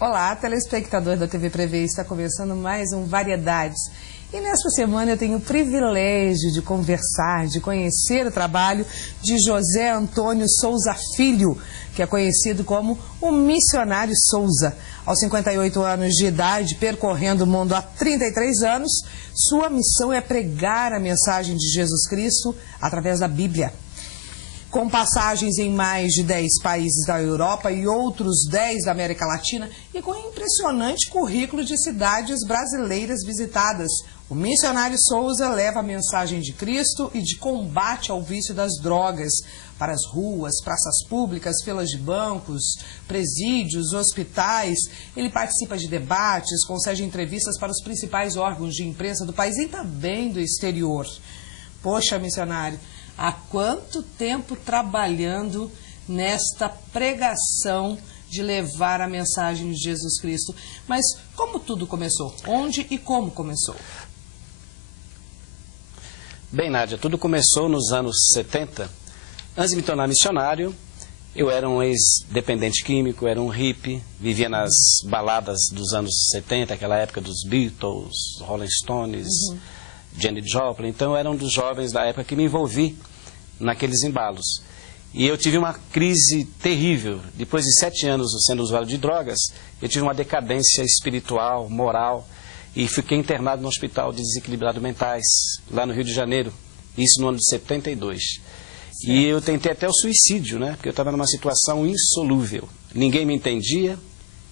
Olá, telespectador da TV Prevê, está começando mais um Variedades. E nesta semana eu tenho o privilégio de conversar, de conhecer o trabalho de José Antônio Souza Filho, que é conhecido como o Missionário Souza. Aos 58 anos de idade, percorrendo o mundo há 33 anos, sua missão é pregar a mensagem de Jesus Cristo através da Bíblia. Com passagens em mais de 10 países da Europa e outros 10 da América Latina e com um impressionante currículo de cidades brasileiras visitadas, o Missionário Souza leva a mensagem de Cristo e de combate ao vício das drogas para as ruas, praças públicas, filas de bancos, presídios, hospitais. Ele participa de debates, concede entrevistas para os principais órgãos de imprensa do país e também do exterior. Poxa, missionário, há quanto tempo trabalhando nesta pregação de levar a mensagem de Jesus Cristo? Mas como tudo começou? Onde e como começou? Bem, Nádia, tudo começou nos anos 70. Antes de me tornar missionário, eu era um ex-dependente químico, era um hippie, vivia nas baladas dos anos 70, aquela época dos Beatles, Rolling Stones, Janis Joplin. Então, eu era um dos jovens da época que me envolvi naqueles embalos. E eu tive uma crise terrível. Depois de 7 anos sendo usuário de drogas, eu tive uma decadência espiritual, moral, e fiquei internado no Hospital de Desequilibrados Mentais, lá no Rio de Janeiro, isso no ano de 72. Certo. E eu tentei até o suicídio, né? Porque eu estava numa situação insolúvel. Ninguém me entendia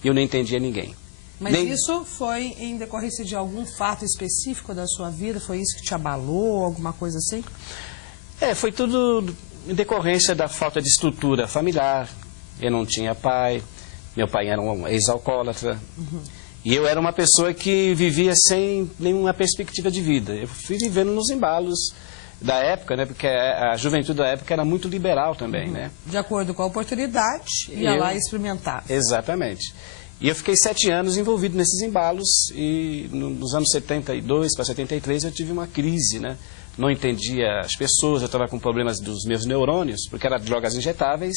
e eu não entendia ninguém. Mas isso foi em decorrência de algum fato específico da sua vida? Foi isso que te abalou, alguma coisa assim? Foi tudo em decorrência da falta de estrutura familiar. Eu não tinha pai, meu pai era um ex-alcoólatra. E eu era uma pessoa que vivia sem nenhuma perspectiva de vida. Eu fui vivendo nos embalos da época, né? Porque a juventude da época era muito liberal também, né? De acordo com a oportunidade, ia lá e experimentava. Exatamente. E eu fiquei 7 anos envolvido nesses embalos e nos anos 72 para 73 eu tive uma crise, né? Não entendia as pessoas, eu estava com problemas dos meus neurônios, porque eram drogas injetáveis,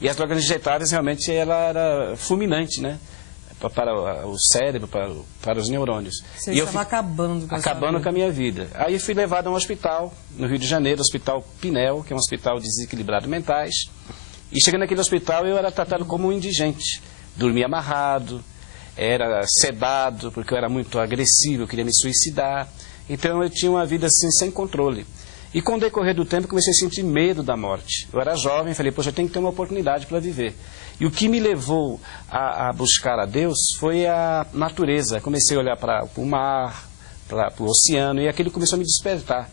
e as drogas injetáveis realmente ela era fulminante, né? Para o cérebro, para os neurônios. Você estava acabando com a minha vida. Aí eu fui levado a um hospital, no Rio de Janeiro, Hospital Pinel, que é um hospital de desequilibrados mentais, e chegando naquele hospital eu era tratado como um indigente. Dormia amarrado, era sedado, porque eu era muito agressivo, eu queria me suicidar. Então eu tinha uma vida assim, sem controle. E com o decorrer do tempo, eu comecei a sentir medo da morte. Eu era jovem, falei, poxa, eu tenho que ter uma oportunidade para viver. E o que me levou a buscar a Deus foi a natureza. Comecei a olhar para o mar, para o oceano, e aquilo começou a me despertar.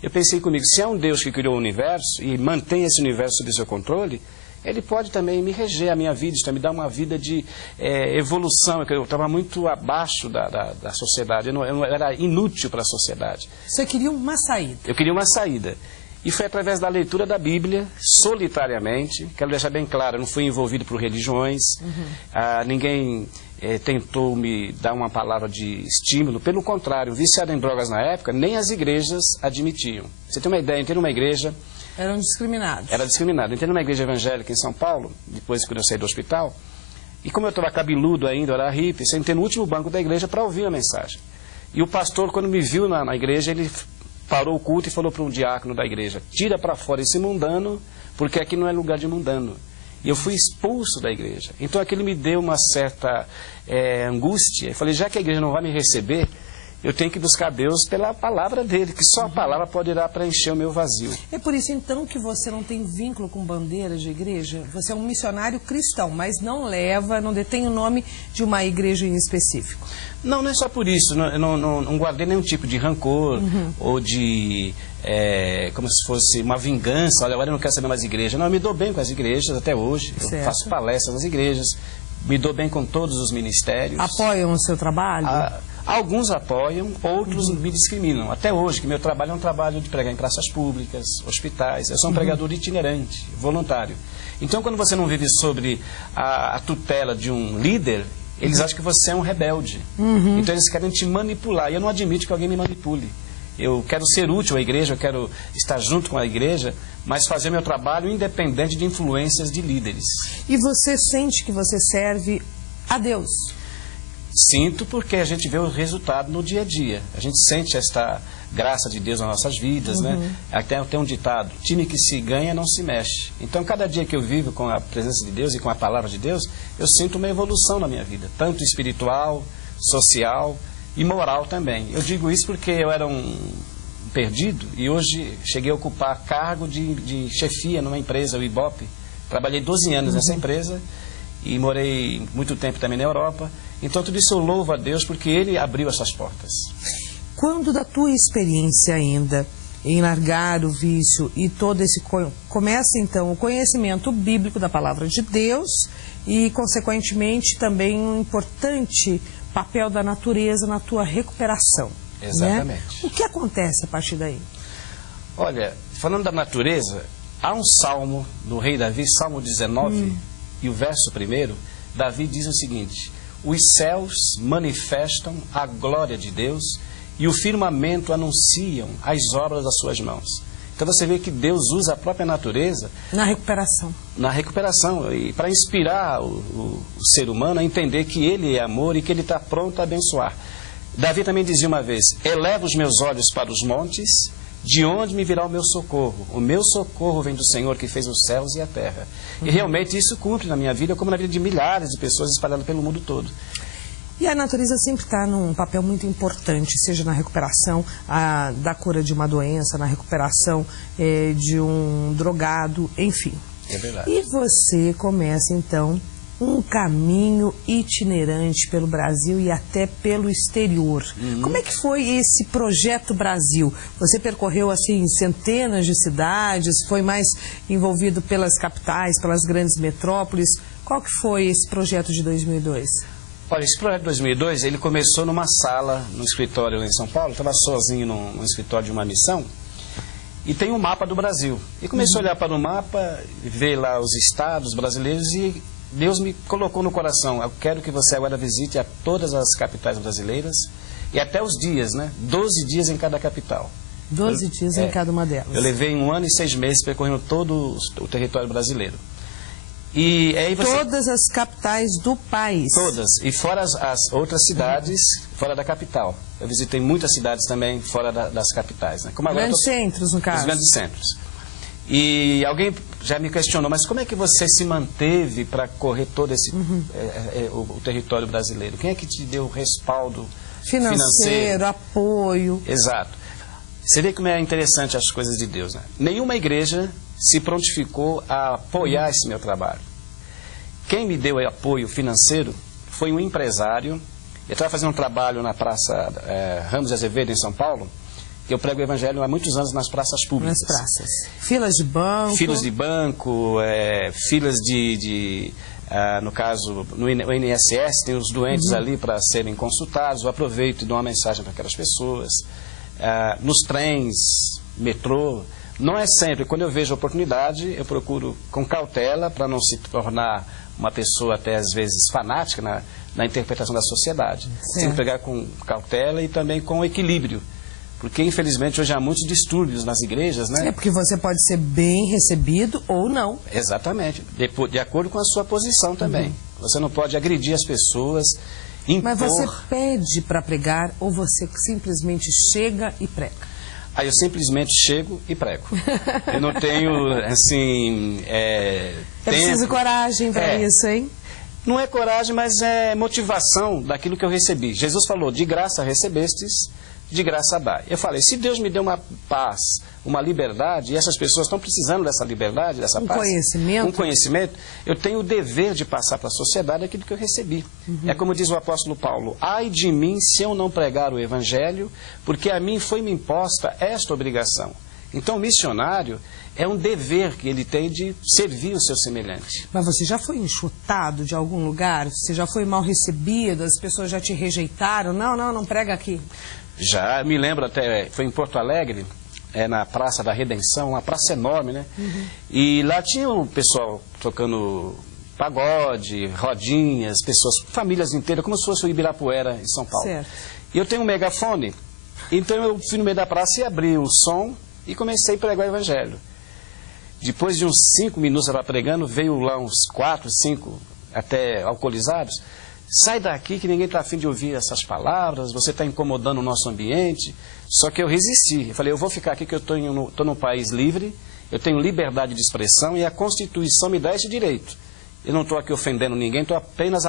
Eu pensei comigo, se é um Deus que criou o universo e mantém esse universo sob seu controle, Ele pode também me reger a minha vida, me dar uma vida de evolução. Eu estava muito abaixo da sociedade, eu era inútil para a sociedade. Você queria uma saída? Eu queria uma saída. E foi através da leitura da Bíblia, solitariamente. Quero deixar bem claro, eu não fui envolvido por religiões, ninguém tentou me dar uma palavra de estímulo. Pelo contrário, viciado em drogas na época, nem as igrejas admitiam. Você tem uma ideia, eu entrei numa igreja... Eram discriminados. Era discriminado. Eu entrei numa igreja evangélica em São Paulo, depois que eu saí do hospital, e como eu estava cabeludo ainda, eu era hippie, eu entrei no último banco da igreja para ouvir a mensagem. E o pastor, quando me viu na igreja, ele parou o culto e falou para um diácono da igreja, tira para fora esse mundano, porque aqui não é lugar de mundano. E eu fui expulso da igreja. Então aquilo me deu uma certa angústia. Eu falei, já que a igreja não vai me receber, eu tenho que buscar Deus pela palavra dele, que só a palavra poderá preencher o meu vazio. É por isso, então, que você não tem vínculo com bandeiras de igreja? Você é um missionário cristão, mas não detém o nome de uma igreja em específico? Não, não é só por isso. Eu não guardei nenhum tipo de rancor ou de... como se fosse uma vingança. Olha, agora eu não quero saber mais igreja. Não, eu me dou bem com as igrejas até hoje. Certo. Eu faço palestras nas igrejas, me dou bem com todos os ministérios. Apoiam o seu trabalho? Alguns apoiam, outros me discriminam. Até hoje, que meu trabalho é um trabalho de pregar em praças públicas, hospitais. Eu sou um pregador itinerante, voluntário. Então, quando você não vive sobre a tutela de um líder, eles acham que você é um rebelde. Então, eles querem te manipular. E eu não admito que alguém me manipule. Eu quero ser útil à igreja, eu quero estar junto com a igreja, mas fazer meu trabalho independente de influências de líderes. E você sente que você serve a Deus? Sinto, porque a gente vê o resultado no dia a dia. A gente sente esta graça de Deus nas nossas vidas, né? Até tem um ditado: time que se ganha não se mexe. Então, cada dia que eu vivo com a presença de Deus e com a palavra de Deus, eu sinto uma evolução na minha vida, tanto espiritual, social e moral também. Eu digo isso porque eu era um perdido e hoje cheguei a ocupar cargo de chefia numa empresa, o Ibope. Trabalhei 12 anos nessa empresa e morei muito tempo também na Europa. Então, tudo isso eu louvo a Deus porque Ele abriu essas portas. Quando da tua experiência ainda em largar o vício e todo esse... Começa, então, o conhecimento bíblico da palavra de Deus e, consequentemente, também um importante papel da natureza na tua recuperação. Exatamente. Né? O que acontece a partir daí? Olha, falando da natureza, há um salmo do rei Davi, Salmo 19, e o verso 1, Davi diz o seguinte: os céus manifestam a glória de Deus e o firmamento anunciam as obras das suas mãos. Então você vê que Deus usa a própria natureza na recuperação. Na recuperação, e para inspirar o ser humano a entender que Ele é amor e que Ele está pronto a abençoar. Davi também dizia uma vez: eleva os meus olhos para os montes, de onde me virá o meu socorro? O meu socorro vem do Senhor que fez os céus e a terra. E realmente isso cumpre na minha vida, como na vida de milhares de pessoas espalhadas pelo mundo todo. E a natureza sempre está num papel muito importante, seja na recuperação da cura de uma doença, na recuperação de um drogado, enfim. É verdade. E você começa, então, um caminho itinerante pelo Brasil e até pelo exterior. Como é que foi esse Projeto Brasil? Você percorreu, assim, centenas de cidades, foi mais envolvido pelas capitais, pelas grandes metrópoles. Qual que foi esse projeto de 2002? Olha, esse projeto de 2002, ele começou numa sala, no escritório lá em São Paulo. Eu estava sozinho no escritório de uma missão. E tem um mapa do Brasil. E comecei a olhar para o mapa, ver lá os estados brasileiros e Deus me colocou no coração: eu quero que você agora visite a todas as capitais brasileiras e até os dias, né? 12 dias em cada capital. 12 dias em cada uma delas. Eu levei 1 ano e 6 meses percorrendo todo o território brasileiro. E aí todas as capitais do país. Todas. E fora as outras cidades, fora da capital. Eu visitei muitas cidades também fora das capitais, né? Como agora grandes centros, no caso. Os grandes centros. E alguém já me questionou: mas como é que você se manteve para correr todo esse o território brasileiro? Quem é que te deu respaldo financeiro, apoio? Exato. Você vê como é interessante as coisas de Deus, né? Nenhuma igreja se prontificou a apoiar esse meu trabalho. Quem me deu apoio financeiro foi um empresário. Eu estava fazendo um trabalho na Praça Ramos de Azevedo, em São Paulo. Eu prego o evangelho há muitos anos nas praças públicas. Nas praças. Filas de banco. Filas de banco, filas no caso, no INSS, tem os doentes ali para serem consultados. Eu aproveito e dou uma mensagem para aquelas pessoas. Nos trens, metrô. Não é sempre. Quando eu vejo a oportunidade, eu procuro com cautela para não se tornar uma pessoa até às vezes fanática na interpretação da sociedade. Tem que pegar com cautela e também com equilíbrio. Porque, infelizmente, hoje há muitos distúrbios nas igrejas, né? É porque você pode ser bem recebido ou não. Exatamente. De acordo com a sua posição também. Você não pode agredir as pessoas, impor... Mas você pede para pregar ou você simplesmente chega e prega? Aí eu simplesmente chego e prego. Eu não tenho, assim... É preciso coragem para isso, hein? Não é coragem, mas é motivação daquilo que eu recebi. Jesus falou: de graça recebestes, de graça dai. Eu falei: se Deus me deu uma paz, uma liberdade, e essas pessoas estão precisando dessa liberdade, dessa paz, um conhecimento, eu tenho o dever de passar para a sociedade aquilo que eu recebi. É como diz o apóstolo Paulo: ai de mim se eu não pregar o evangelho, porque a mim foi-me imposta esta obrigação. Então, o missionário é um dever que ele tem de servir o seu semelhante. Mas você já foi enxutado de algum lugar? Você já foi mal recebido? As pessoas já te rejeitaram? Não prega aqui. Já, me lembro até, foi em Porto Alegre, na Praça da Redenção, uma praça enorme, né? E lá tinha um pessoal tocando pagode, rodinhas, pessoas, famílias inteiras, como se fosse o Ibirapuera, em São Paulo. Certo. E eu tenho um megafone, então eu fui no meio da praça e abri o som e comecei a pregar o evangelho. Depois de uns 5 minutos eu estava pregando, veio lá uns 4, 5, até alcoolizados. sai daqui que ninguém está afim de ouvir essas palavras, você está incomodando o nosso ambiente. Só que eu resisti. Eu falei, eu vou ficar aqui que eu estou num país livre, eu tenho liberdade de expressão e a Constituição me dá esse direito. Eu não estou aqui ofendendo ninguém, estou apenas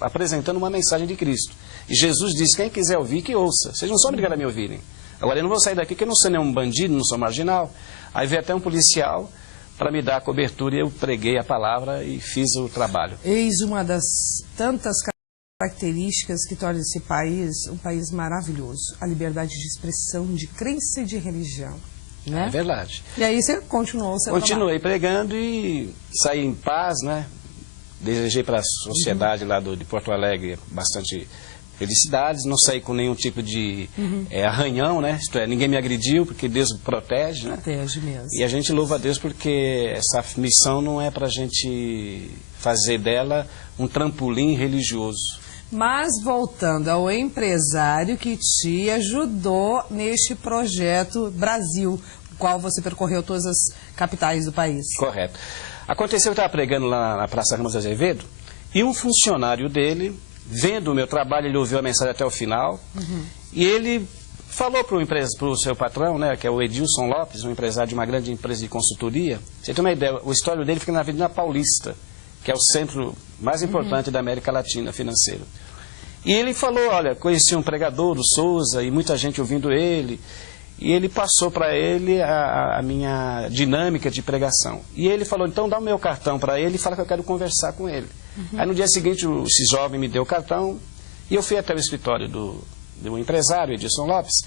apresentando uma mensagem de Cristo. E Jesus disse, quem quiser ouvir, que ouça. Vocês não são obrigados a me ouvirem. Agora, eu não vou sair daqui porque eu não sou nenhum bandido, não sou marginal. Aí veio até um policial para me dar a cobertura e eu preguei a palavra e fiz o trabalho. Eis uma das tantas características que torna esse país um país maravilhoso. A liberdade de expressão, de crença e de religião. Né? É verdade. E aí você continuou o seu Continuei trabalho. pregando e saí em paz, né? Desejei para a sociedade lá de Porto Alegre bastante felicidades, não saí com nenhum tipo de arranhão, né? Isto é, ninguém me agrediu, porque Deus protege, né? Protege mesmo. E a gente louva a Deus porque essa missão não é para a gente fazer dela um trampolim religioso. Mas voltando ao empresário que te ajudou neste projeto Brasil, o qual você percorreu todas as capitais do país. Correto. Aconteceu que eu estava pregando lá na Praça Ramos de Azevedo e um funcionário dele, vendo o meu trabalho, ele ouviu a mensagem até o final e ele falou para o seu patrão, né, que é o Edilson Lopes, um empresário de uma grande empresa de consultoria. Você tem uma ideia, o escritório dele fica na Avenida Paulista, que é o centro mais importante da América Latina financeiro. E ele falou, olha, conheci um pregador do Souza e muita gente ouvindo ele. E ele passou para ele a minha dinâmica de pregação. E ele falou, então dá o meu cartão para ele e fala que eu quero conversar com ele. Aí no dia seguinte esse jovem me deu o cartão e eu fui até o escritório do empresário, Edilson Lopes.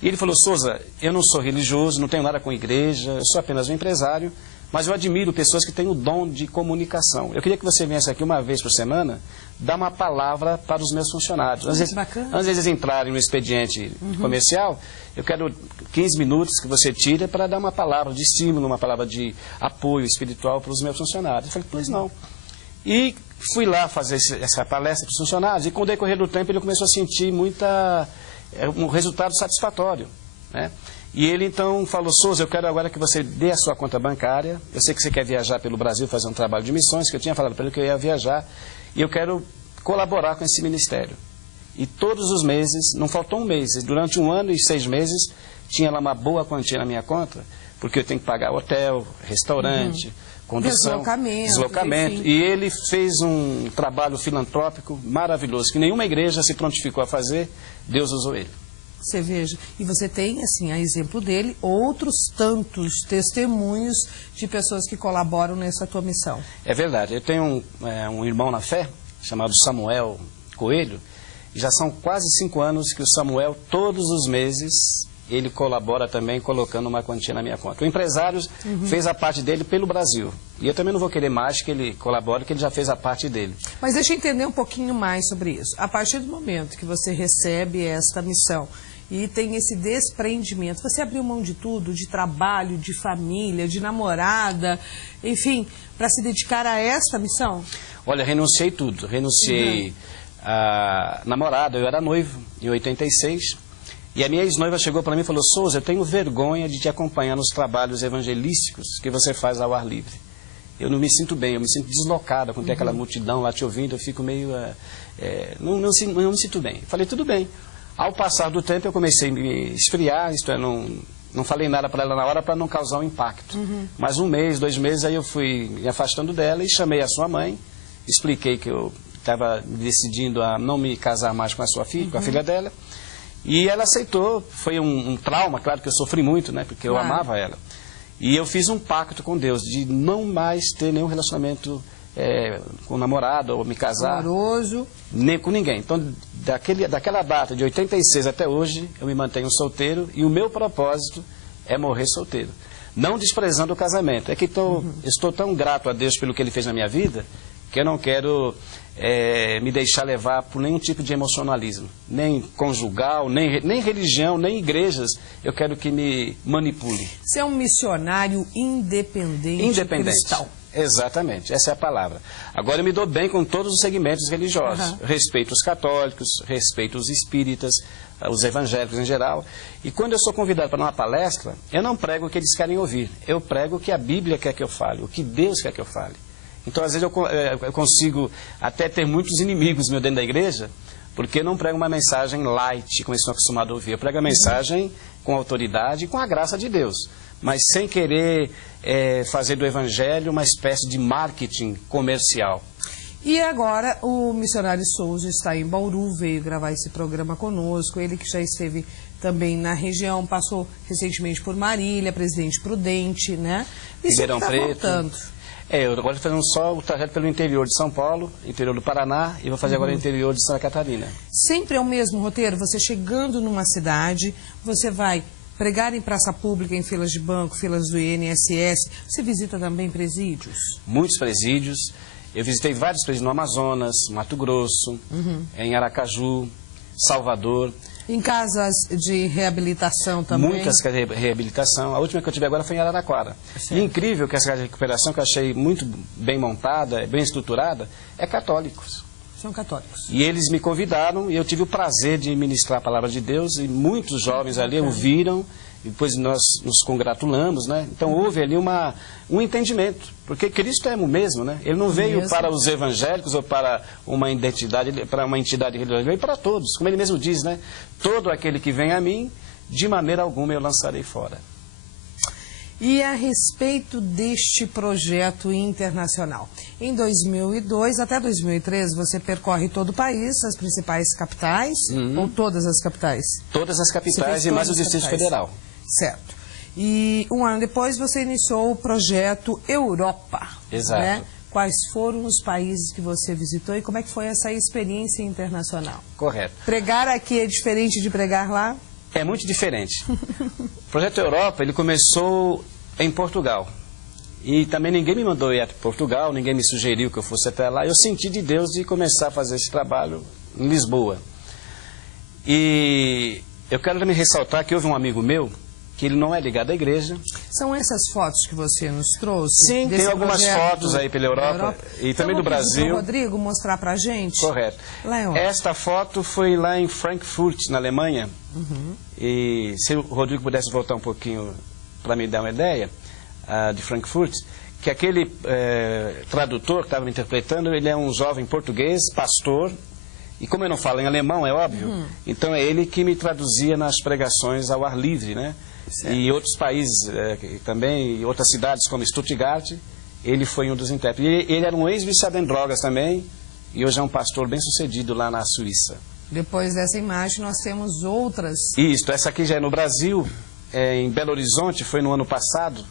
E ele falou, Souza, eu não sou religioso, não tenho nada com igreja, eu sou apenas um empresário, mas eu admiro pessoas que têm o dom de comunicação. Eu queria que você viesse aqui uma vez por semana dar uma palavra para os meus funcionários. Às vezes eles entrarem no expediente comercial, eu quero 15 minutos que você tire para dar uma palavra de estímulo, uma palavra de apoio espiritual para os meus funcionários. Eu falei, pois não. E fui lá fazer essa palestra para os funcionários e com o decorrer do tempo ele começou a sentir um resultado satisfatório, né? E ele então falou, Souza, eu quero agora que você dê a sua conta bancária, eu sei que você quer viajar pelo Brasil, fazer um trabalho de missões, que eu tinha falado para ele que eu ia viajar, e eu quero colaborar com esse ministério. E todos os meses, não faltou um mês, durante 1 ano e 6 meses, tinha lá uma boa quantia na minha conta, porque eu tenho que pagar hotel, restaurante, condução, deslocamento. E ele fez um trabalho filantrópico maravilhoso, que nenhuma igreja se prontificou a fazer, Deus usou ele. Você veja, e você tem, assim, a exemplo dele, outros tantos testemunhos de pessoas que colaboram nessa tua missão. É verdade, eu tenho um irmão na fé, chamado Samuel Coelho, e já são quase 5 anos que o Samuel, todos os meses, ele colabora também colocando uma quantia na minha conta. O empresário fez a parte dele pelo Brasil, e eu também não vou querer mais que ele colabore, porque ele já fez a parte dele. Mas deixa eu entender um pouquinho mais sobre isso. A partir do momento que você recebe esta missão, e tem esse desprendimento, você abriu mão de tudo, de trabalho, de família, de namorada, enfim, para se dedicar a esta missão? Olha, renunciei tudo, renunciei a namorada, eu era noivo, em 86, e a minha ex-noiva chegou para mim e falou, Souza, eu tenho vergonha de te acompanhar nos trabalhos evangelísticos que você faz ao ar livre. Eu não me sinto bem, eu me sinto deslocada, quando tem aquela multidão lá te ouvindo, eu fico meio, não me sinto bem. Eu falei, tudo bem. Ao passar do tempo eu comecei a me esfriar, isto é, não falei nada para ela na hora para não causar um impacto. Mas 1 mês, 2 meses, aí eu fui me afastando dela e chamei a sua mãe, expliquei que eu estava decidindo a não me casar mais com a sua filha, com a filha dela, e ela aceitou. Foi um trauma, claro que eu sofri muito, né, porque eu amava ela. E eu fiz um pacto com Deus de não mais ter nenhum relacionamento com namorado ou me casar. Amoroso. Nem com ninguém. Então, daquela data de 86 até hoje, eu me mantenho solteiro e o meu propósito é morrer solteiro. Não desprezando o casamento. É que estou tão grato a Deus pelo que Ele fez na minha vida, que eu não quero me deixar levar por nenhum tipo de emocionalismo. Nem conjugal, nem religião, nem igrejas. Eu quero que me manipule. Você é um missionário independente cristão. Exatamente, essa é a palavra. Agora eu me dou bem com todos os segmentos religiosos. Respeito os católicos, respeito os espíritas, os evangélicos em geral. E quando eu sou convidado para uma palestra, eu não prego o que eles querem ouvir. Eu prego o que a Bíblia quer que eu fale, o que Deus quer que eu fale. Então, às vezes, eu consigo até ter muitos inimigos meu dentro da igreja, porque eu não prego uma mensagem light, como eles estão acostumados a ouvir. Eu prego a mensagem com autoridade e com a graça de Deus, mas sem querer fazer do evangelho uma espécie de marketing comercial. E agora o missionário Souza está em Bauru, veio gravar esse programa conosco, ele que já esteve também na região, passou recentemente por Marília, Presidente Prudente, né? E Ribeirão Preto. Voltando. Eu agora estou fazendo só o trajeto pelo interior de São Paulo, interior do Paraná, e vou fazer agora o interior de Santa Catarina. Sempre é o mesmo roteiro, você chegando numa cidade, você vai pregar em praça pública, em filas de banco, filas do INSS, você visita também presídios? Muitos presídios. Eu visitei vários presídios no Amazonas, Mato Grosso, em Aracaju, Salvador. Em casas de reabilitação também? Muitas casas de reabilitação. A última que eu tive agora foi em Araraquara. Certo. E incrível que essa casa de recuperação, que eu achei muito bem montada, bem estruturada, é católicos. São católicos. E eles me convidaram e eu tive o prazer de ministrar a palavra de Deus e muitos jovens ali ouviram. E depois nós nos congratulamos, né? Então houve ali um entendimento, porque Cristo é o mesmo, né? Ele não veio para os evangélicos ou para uma entidade religiosa, ele veio para todos, como ele mesmo diz, né? Todo aquele que vem a mim, de maneira alguma eu lançarei fora. E a respeito deste projeto internacional, em 2002 até 2013 você percorre todo o país, as principais capitais, ou todas as capitais? Todas as capitais e mais o Distrito Federal. Certo. E um ano depois você iniciou o projeto Europa. Exato. Né? Quais foram os países que você visitou e como é que foi essa experiência internacional? Correto. Pregar aqui é diferente de pregar lá? É muito diferente. O projeto Europa, ele começou em Portugal. E também ninguém me mandou ir até Portugal, ninguém me sugeriu que eu fosse até lá. Eu senti de Deus de começar a fazer esse trabalho em Lisboa. E eu quero também ressaltar que houve um amigo meu que ele não é ligado à igreja. São essas fotos que você nos trouxe? Sim, tem algumas fotos aí pela Europa e também do Brasil. Então, Rodrigo, mostrar pra gente? Correto. Lá é onde? Esta foto foi lá em Frankfurt, na Alemanha. E se o Rodrigo pudesse voltar um pouquinho para me dar uma ideia de Frankfurt, que aquele tradutor que estava me interpretando, ele é um jovem português, pastor. E como eu não falo em alemão, é óbvio, então é ele que me traduzia nas pregações ao ar livre, né? Certo. E outros países também, e outras cidades como Stuttgart, ele foi um dos intérpretes. Ele era um ex-viciado em drogas também, e hoje é um pastor bem sucedido lá na Suíça. Depois dessa imagem nós temos outras. Isso, essa aqui já é no Brasil, em Belo Horizonte, foi no ano passado,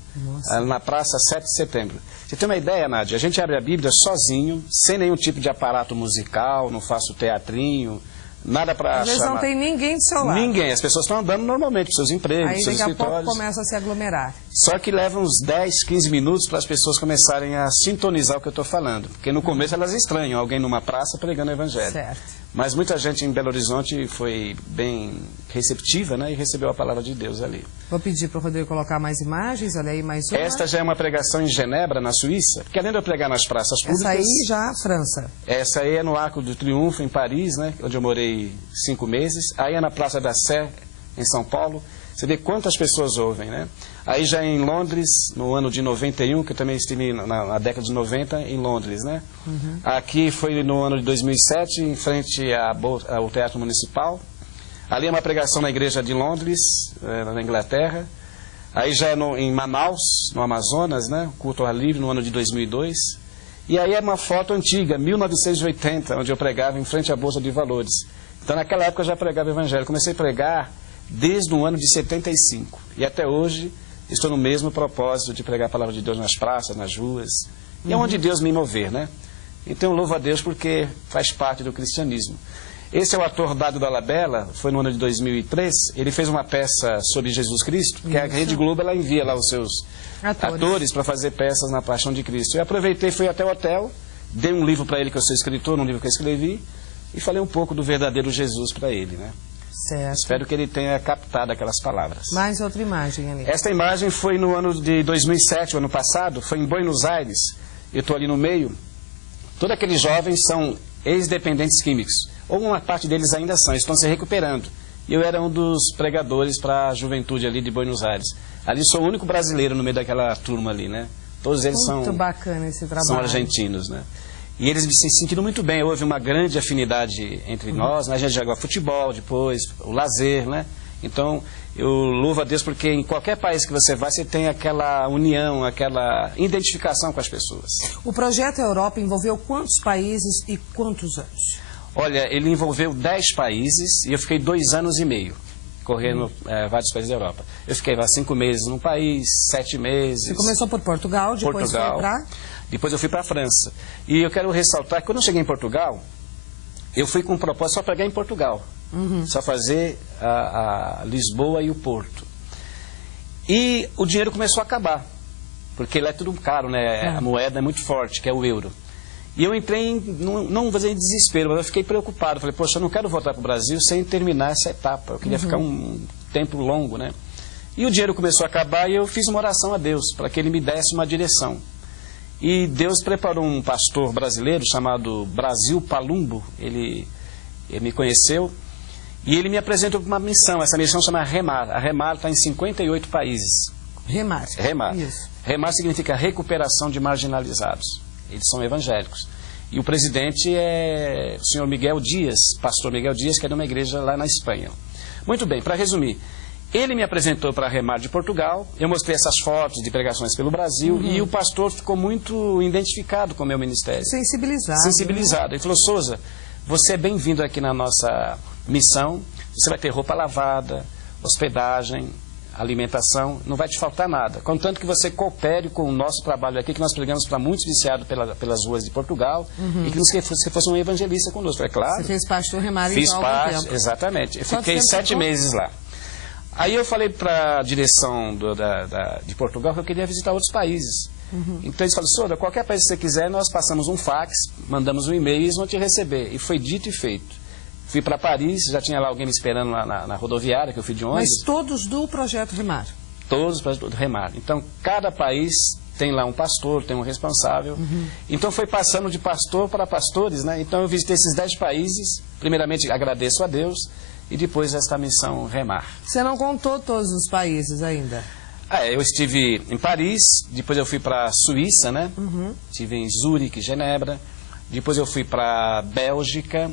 na Praça 7 de Setembro. Você tem uma ideia, Nádia? A gente abre a Bíblia sozinho, sem nenhum tipo de aparato musical, não faço teatrinho, nada para chamar. Às vezes não tem ninguém do seu lado. Ninguém, as pessoas estão andando normalmente para seus empregos, aí, seus escritórios. Aí daqui a pouco começa a se aglomerar. Só que leva uns 10, 15 minutos para as pessoas começarem a sintonizar o que eu estou falando. Porque no começo elas estranham alguém numa praça pregando o evangelho. Certo. Mas muita gente em Belo Horizonte foi bem receptiva, né? E recebeu a palavra de Deus ali. Vou pedir para o Rodrigo colocar mais imagens, olha aí mais uma. Esta já é uma pregação em Genebra, na Suíça, porque além de eu pregar nas praças públicas... Essa aí já França. Essa aí é no Arco do Triunfo, em Paris, né? Onde eu morei 5 meses. Aí é na Praça da Sé, em São Paulo. Você vê quantas pessoas ouvem, né? Aí já em Londres, no ano de 91, que eu também estive na década de 90 em Londres, né? Aqui foi no ano de 2007, em frente ao Teatro Municipal. Ali é uma pregação na igreja de Londres, na Inglaterra. Aí já é em Manaus, no Amazonas, né? Culto ao ar livre, no ano de 2002. E aí é uma foto antiga, 1980, onde eu pregava em frente à Bolsa de Valores. Então naquela época eu já pregava o evangelho. Comecei a pregar desde o ano de 75. E até hoje estou no mesmo propósito de pregar a palavra de Deus nas praças, nas ruas. E é onde Deus me mover, né? Então eu louvo a Deus porque faz parte do cristianismo. Esse é o ator Dado Dolabella, foi no ano de 2003. Ele fez uma peça sobre Jesus Cristo, que a Rede Globo ela envia lá os seus atores para fazer peças na Paixão de Cristo. Eu aproveitei, fui até o hotel, dei um livro para ele, que eu sou escritor, um livro que eu escrevi, e falei um pouco do verdadeiro Jesus para ele, né? Certo. Espero que ele tenha captado aquelas palavras. Mais outra imagem ali. Esta imagem foi no ano de 2007, o ano passado, foi em Buenos Aires. Eu estou ali no meio. Todos aqueles jovens são ex-dependentes químicos. Ou uma parte deles ainda são, estão se recuperando. Eu era um dos pregadores para a juventude ali de Buenos Aires. Ali sou o único brasileiro no meio daquela turma ali, né? Todos eles Muito bacana esse trabalho. São argentinos, né? E eles se sentiram muito bem, houve uma grande afinidade entre nós, né? A gente joga futebol depois, o lazer, né? Então, eu louvo a Deus porque em qualquer país que você vai, você tem aquela união, aquela identificação com as pessoas. O projeto Europa envolveu quantos países e quantos anos? Olha, ele envolveu 10 países e eu fiquei 2 anos e meio correndo vários países da Europa. Eu fiquei lá 5 meses num país, 7 meses. Você começou por Portugal, depois foi para... Depois eu fui para a França. E eu quero ressaltar que quando eu cheguei em Portugal, eu fui com um propósito só pregar em Portugal. Só fazer a Lisboa e o Porto. E o dinheiro começou a acabar, porque lá é tudo caro, né? A moeda é muito forte, que é o euro. E eu entrei, não vou dizer em desespero, mas eu fiquei preocupado. Falei, poxa, eu não quero voltar para o Brasil sem terminar essa etapa. Eu queria ficar um tempo longo, né? E o dinheiro começou a acabar e eu fiz uma oração a Deus, para que Ele me desse uma direção. E Deus preparou um pastor brasileiro chamado Brasil Palumbo. Ele me conheceu e ele me apresentou uma missão. Essa missão chama Remar. A Remar está em 58 países. Remar. Remar. Isso. Remar significa recuperação de marginalizados. Eles são evangélicos. E o presidente é o senhor Miguel Dias, pastor Miguel Dias, que é de uma igreja lá na Espanha. Muito bem, para resumir, ele me apresentou para a Remar de Portugal, eu mostrei essas fotos de pregações pelo Brasil e o pastor ficou muito identificado com o meu ministério. Sensibilizado. Sensibilizado. Ele falou, Souza, você é bem-vindo aqui na nossa missão, você vai ter roupa lavada, hospedagem, alimentação, não vai te faltar nada. Contanto que você coopere com o nosso trabalho aqui, que nós pregamos para muitos viciados pelas ruas de Portugal, e que você fosse um evangelista conosco, é claro. Você fez parte do Remar Fiz então, parte, tempo. exatamente. Eu fiquei 7 meses lá. Aí eu falei para a direção de Portugal que eu queria visitar outros países. Então eles falaram, Souza, qualquer país que você quiser, nós passamos um fax, mandamos um e-mail e eles vão te receber. E foi dito e feito. Fui para Paris, já tinha lá alguém me esperando na rodoviária, que eu fui de ônibus. Mas todos do projeto Remar? Todos do Remar. Então, cada país tem lá um pastor, tem um responsável. Então, foi passando de pastor para pastores, né? Então, eu visitei esses 10 países. Primeiramente, agradeço a Deus. E depois, esta missão Remar. Você não contou todos os países ainda? Eu estive em Paris, depois eu fui para a Suíça, né? Estive em Zurique, Genebra. Depois eu fui para Bélgica.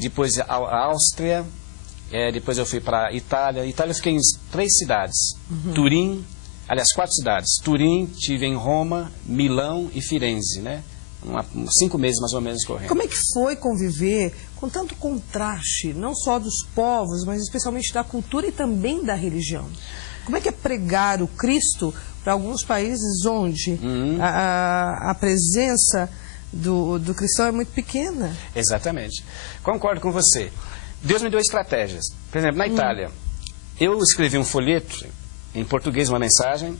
Depois a Áustria, depois eu fui para a Itália. Itália eu fiquei em 3 cidades. Turim, aliás, 4 cidades. Turim, estive em Roma, Milão e Firenze, né? 5 meses mais ou menos correndo. Como é que foi conviver com tanto contraste, não só dos povos, mas especialmente da cultura e também da religião? Como é que é pregar o Cristo para alguns países onde a presença do cristão é muito pequena? Exatamente. Concordo com você. Deus me deu estratégias. Por exemplo, na Itália, eu escrevi um folheto em português, uma mensagem,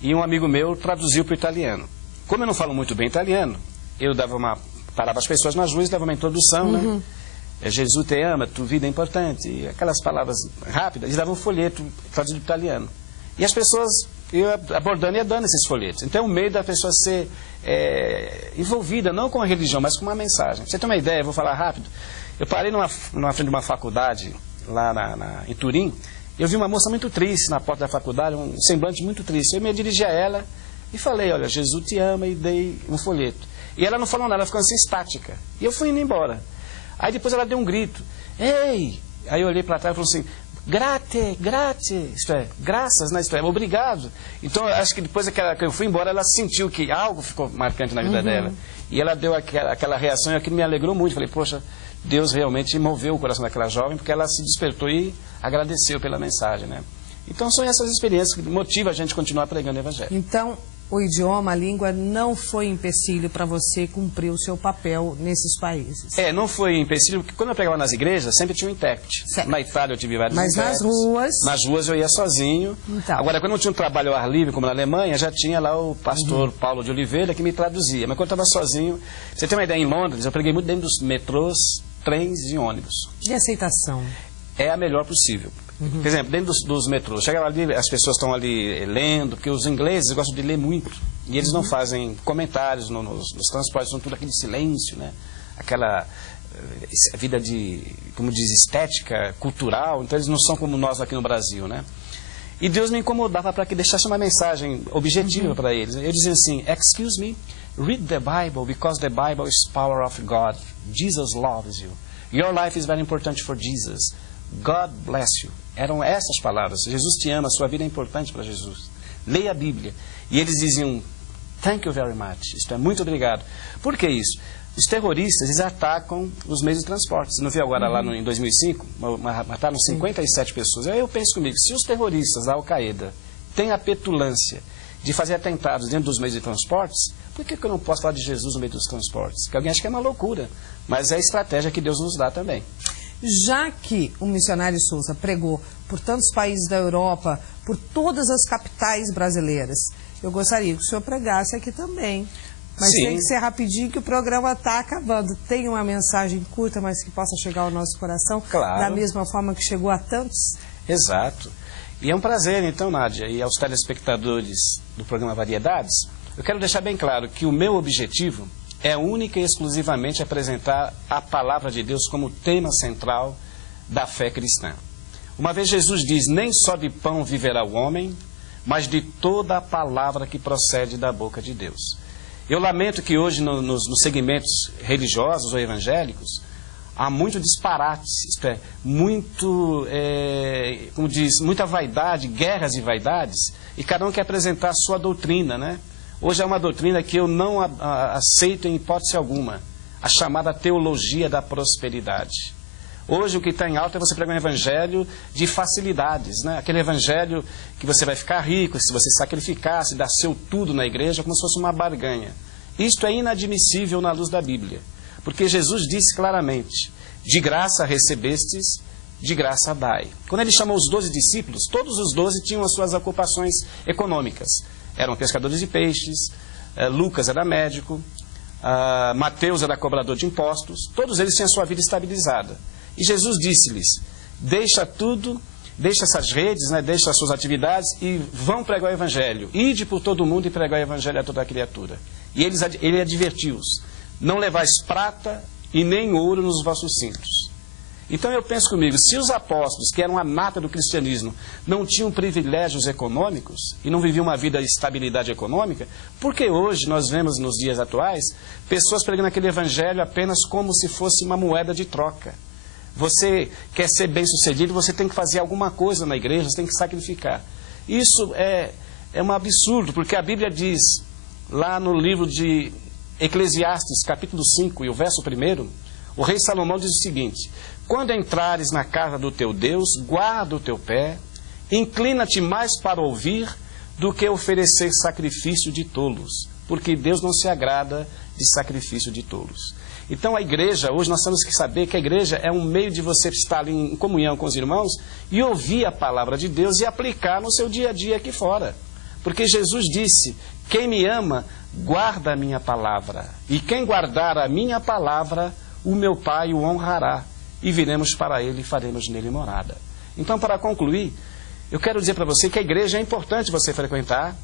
e um amigo meu traduziu para o italiano. Como eu não falo muito bem italiano, eu parava as pessoas nas ruas e dava uma introdução, né? Jesus te ama, tua vida é importante, e aquelas palavras rápidas, e dava um folheto traduzido para o italiano. E as pessoas, eu abordando e dando esses folhetos. Então, o meio da pessoa ser envolvida, não com a religião, mas com uma mensagem. Pra você ter uma ideia, eu vou falar rápido. Eu parei numa frente de uma faculdade, lá em Turim, e eu vi uma moça muito triste na porta da faculdade, um semblante muito triste. Eu me dirigi a ela e falei, olha, Jesus te ama, e dei um folheto. E ela não falou nada, ela ficou assim, estática. E eu fui indo embora. Aí depois ela deu um grito, ei! Aí eu olhei para trás e falei assim, grate, isto é, graças, né, isto é, obrigado. Então, acho que depois que eu fui embora, ela sentiu que algo ficou marcante na vida dela. E ela deu aquela reação e aquilo me alegrou muito. Falei, poxa, Deus realmente moveu o coração daquela jovem, porque ela se despertou e agradeceu pela mensagem, né? Então, são essas experiências que motivam a gente a continuar pregando o Evangelho. Então, o idioma, a língua, não foi empecilho para você cumprir o seu papel nesses países? Não foi empecilho, porque quando eu pregava nas igrejas, sempre tinha um intérprete. Certo. Na Itália eu tive vários Mas intérpretes. nas ruas? Nas ruas eu ia sozinho. Então. Agora, quando eu tinha um trabalho ao ar livre, como na Alemanha, já tinha lá o pastor Paulo de Oliveira que me traduzia. Mas quando eu estava sozinho, pra você ter uma ideia, em Londres, eu preguei muito dentro dos metrôs, trens e ônibus. E aceitação? É a melhor possível. Por exemplo, dentro dos metrôs, chega ali, as pessoas estão ali lendo, porque os ingleses gostam de ler muito. E eles não fazem comentários nos transportes, são tudo aquele silêncio, né? Aquela vida de, como diz, estética, cultural. Então eles não são como nós aqui no Brasil, né? E Deus me incomodava para que deixasse uma mensagem objetiva para eles. Eu dizia assim, excuse me, read the Bible because the Bible is power of God. Jesus loves you. Your life is very important for Jesus. God bless you. Eram essas palavras. Jesus te ama, sua vida é importante para Jesus. Leia a Bíblia. E eles diziam, thank you very much. Isto é, muito obrigado. Por que isso? Os terroristas, eles atacam os meios de transporte. Você não viu agora lá em 2005? Mataram 57 pessoas. Aí eu penso comigo, se os terroristas da Al-Qaeda têm a petulância de fazer atentados dentro dos meios de transportes, por que eu não posso falar de Jesus no meio dos transportes? Porque alguém acha que é uma loucura. Mas é a estratégia que Deus nos dá também. Já que o missionário Souza pregou por tantos países da Europa, por todas as capitais brasileiras, eu gostaria que o senhor pregasse aqui também. Mas Sim. tem que ser rapidinho que o programa está acabando. Tem uma mensagem curta, mas que possa chegar ao nosso coração, Claro. da mesma forma que chegou a tantos? Exato. E é um prazer, então, Nádia, e aos telespectadores do programa Variedades, eu quero deixar bem claro que o meu objetivo é única e exclusivamente apresentar a palavra de Deus como tema central da fé cristã. Uma vez Jesus diz, nem só de pão viverá o homem, mas de toda a palavra que procede da boca de Deus. Eu lamento que hoje nos segmentos religiosos ou evangélicos há muito disparate, isto é, como diz, muita vaidade, guerras e vaidades, e cada um quer apresentar a sua doutrina, né? Hoje é uma doutrina que eu não aceito em hipótese alguma, a chamada teologia da prosperidade. Hoje o que está em alta é você pregar um evangelho de facilidades, né? Aquele evangelho que você vai ficar rico se você sacrificar, se dar seu tudo na igreja, como se fosse uma barganha. Isto é inadmissível na luz da Bíblia, porque Jesus disse claramente, de graça recebestes, de graça dai. Quando ele chamou os 12 discípulos, todos os 12 tinham as suas ocupações econômicas. Eram pescadores de peixes, Lucas era médico, Mateus era cobrador de impostos, todos eles tinham a sua vida estabilizada. E Jesus disse-lhes, deixa tudo, deixa essas redes, né, deixa as suas atividades e vão pregar o Evangelho. Ide por todo mundo e pregar o Evangelho a toda a criatura. E ele advertiu-os, não levais prata e nem ouro nos vossos cintos. Então eu penso comigo, se os apóstolos, que eram a nata do cristianismo, não tinham privilégios econômicos e não viviam uma vida de estabilidade econômica, por que hoje nós vemos nos dias atuais pessoas pregando aquele evangelho apenas como se fosse uma moeda de troca? Você quer ser bem-sucedido, você tem que fazer alguma coisa na igreja, você tem que sacrificar. Isso é um absurdo, porque a Bíblia diz, lá no livro de Eclesiastes, capítulo 5 e o verso 1, o rei Salomão diz o seguinte, quando entrares na casa do teu Deus, guarda o teu pé, inclina-te mais para ouvir do que oferecer sacrifício de tolos, porque Deus não se agrada de sacrifício de tolos. Então a igreja, hoje nós temos que saber que a igreja é um meio de você estar ali em comunhão com os irmãos e ouvir a palavra de Deus e aplicar no seu dia a dia aqui fora. Porque Jesus disse, quem me ama, guarda a minha palavra, e quem guardar a minha palavra, o meu Pai o honrará, e viremos para ele e faremos nele morada. Então, para concluir, eu quero dizer para você que a igreja é importante você frequentar,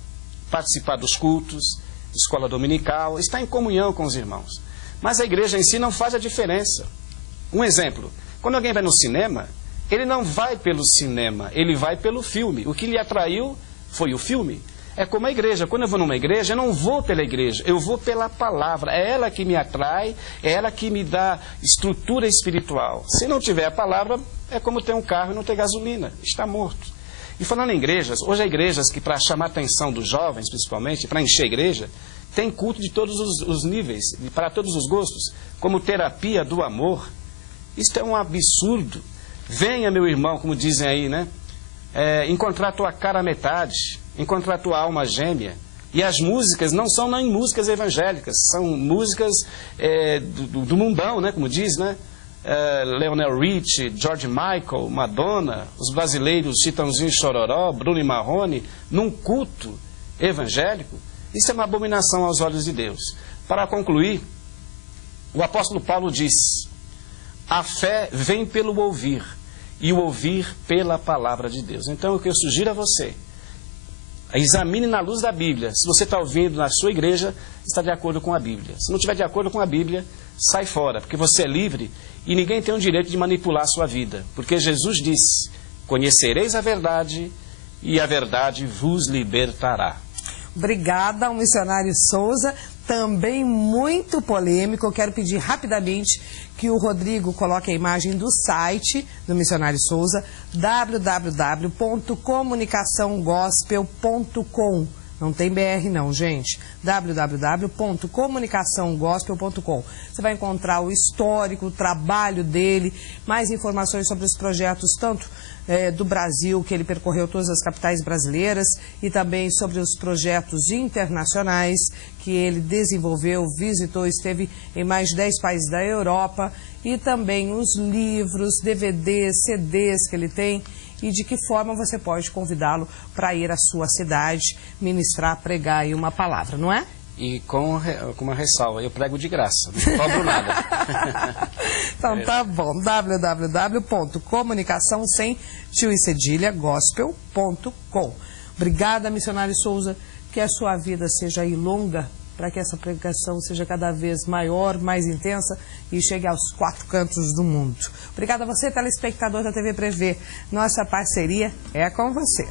participar dos cultos, escola dominical, estar em comunhão com os irmãos. Mas a igreja em si não faz a diferença. Um exemplo, quando alguém vai no cinema, ele não vai pelo cinema, ele vai pelo filme. O que lhe atraiu foi o filme. É como a igreja. Quando eu vou numa igreja, eu não vou pela igreja, eu vou pela palavra. É ela que me atrai, é ela que me dá estrutura espiritual. Se não tiver a palavra, é como ter um carro e não ter gasolina, está morto. E falando em igrejas, hoje há igrejas que, para chamar a atenção dos jovens, principalmente, para encher a igreja, tem culto de todos os níveis, para todos os gostos, como terapia do amor. Isto é um absurdo. Venha, meu irmão, como dizem aí, né? Encontrar tua cara à metade, encontrar tua alma gêmea. E as músicas não são nem músicas evangélicas, são músicas do mundão, né? Como diz, né? Leonel Richie, George Michael, Madonna, os brasileiros Chitãozinho e Chororó, Bruno e Marrone, num culto evangélico. Isso é uma abominação aos olhos de Deus. Para concluir, o apóstolo Paulo diz, a fé vem pelo ouvir, e o ouvir pela palavra de Deus. Então, o que eu sugiro a você, examine na luz da Bíblia. Se você está ouvindo na sua igreja, está de acordo com a Bíblia. Se não estiver de acordo com a Bíblia, sai fora, porque você é livre e ninguém tem o direito de manipular a sua vida. Porque Jesus disse, conhecereis a verdade e a verdade vos libertará. Obrigada ao missionário Souza, também muito polêmico. Eu quero pedir rapidamente que o Rodrigo coloque a imagem do site do missionário Souza, www.comunicaçãogospel.com. Não tem BR não, gente. www.comunicaçãogospel.com. Você vai encontrar o histórico, o trabalho dele, mais informações sobre os projetos, tanto do Brasil, que ele percorreu todas as capitais brasileiras, e também sobre os projetos internacionais que ele desenvolveu, visitou, esteve em mais de 10 países da Europa, e também os livros, DVDs, CDs que ele tem, e de que forma você pode convidá-lo para ir à sua cidade, ministrar, pregar aí uma palavra, não é? E com uma ressalva, eu prego de graça, não cobro nada. Então tá bom, www.comunicação.gospel.com. Obrigada, missionário Souza, que a sua vida seja aí longa, para que essa pregação seja cada vez maior, mais intensa e chegue aos 4 cantos do mundo. Obrigada a você, telespectador da TV Prevê. Nossa parceria é com você.